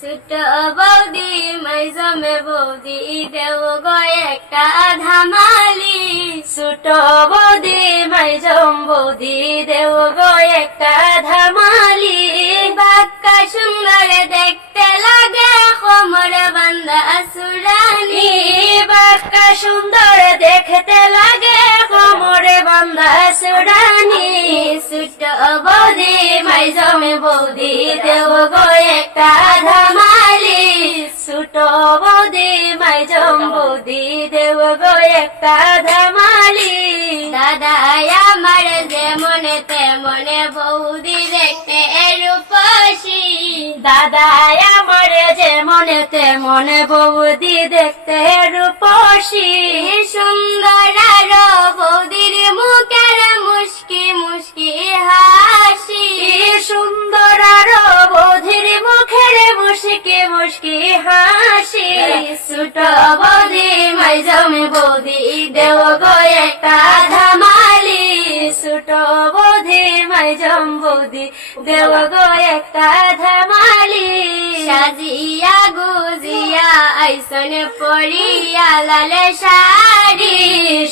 ছোট বৌদি মাইজমে বৌদি দেও গো একটা ধামালি। ছোট বৌদি মাইজম বৌদি দেও গো একটা ধামালি। বাক্কা সুন্দর দেখতে লাগে কোমর বান্ধা সুরানি। বাক্কা সুন্দর দেখতে লাগে কোমরে বান্ধা সুরানি। ছোট বৌদি মাইজমে বৌদি দেও গো একটা ধামালি। ছোট বৌদি মাইজম বৌদি দেও গো একটা ধামালি। দাদা আমার যেমন তেমন বৌদি দেখতে রূপসী। দাদা আমার যেমন তেমন বৌদি দেখতে রূপসী। সুন্দর আরো বৌদির মুখের মুস্কি মুস্কি হাসি। সুন্দর আরো বৌদির মুখের মুস্কি মুস্কি হাসি। ছোট বৌদি মাইজমে বৌদি দেও গো একটা ধামালি। ছোট বৌদি মাইজম বৌদি দেও গো একটা ধামালি। সাজিয়া গুজিয়া আইসন পরিয়া লাল শাড়ি।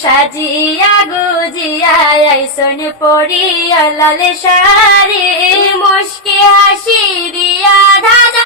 সাজিয়া গুজিয়া আইসন পরিয়া লাল শাড়ি। মুস্কি হাসি দিয়া দাদা